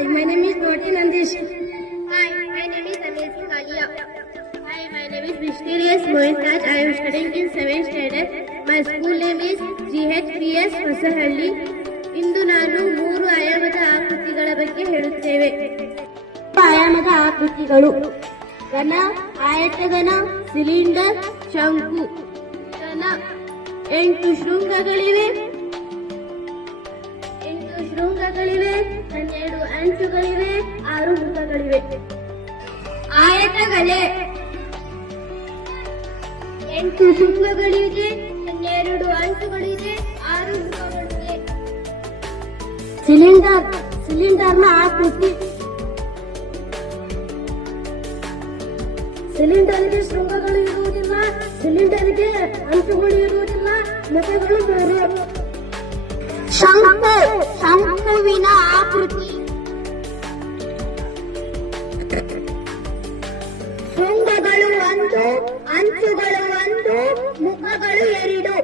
Hi, my name is Noti Nandish. Hi, my name is Amazing Alia. Hi, my name is Mysterious Mohit Raj. I am studying in 7th standard. My school name is GHPS Hosahalli. ಇಂದು ನಾನು 3 ಆಯಾಮದ ಆಕೃತಿಗಳ ಬಗ್ಗೆ ಹೇಳುತ್ತೇವೆ. ಆಯಾಮದ ಆಕೃತಿಗಳು: ಘನ, ಆಯತಘನ, cylinder, ಶಂಕು. ಘನ 8 ಶೃಂಗಗಳಿವೆ. 12 ಅಂಚುಗಳಿವೆ, 6 ಮುಖಗಳಿವೆ. ಆಯತಗಲೆ 8 ಶೃಂಗಗಳಿವೆ, 12 ಅಂಚುಗಳಿವೆ, 6 ಮುಖಗಳಿವೆ. ಸಿಲಿಂಡರ್ನ ಆಕೃತಿ: ಸಿಲಿಂಡರ್ಗೆ ಶೃಂಗಗಳು ಇರುವುದಿಲ್ಲ, ಸಿಲಿಂಡರ್ಗೆ ಅಂಚುಗಳು ಇರುವುದಿಲ್ಲ, ಮುಖಗಳು ಬೇರೆ. ಶಂಕುವಿನ ಆಕೃತಿ: ಶೃಂಗಗಳು 1, ಅಂಚುಗಳು 1, ಮುಖಗಳು 2.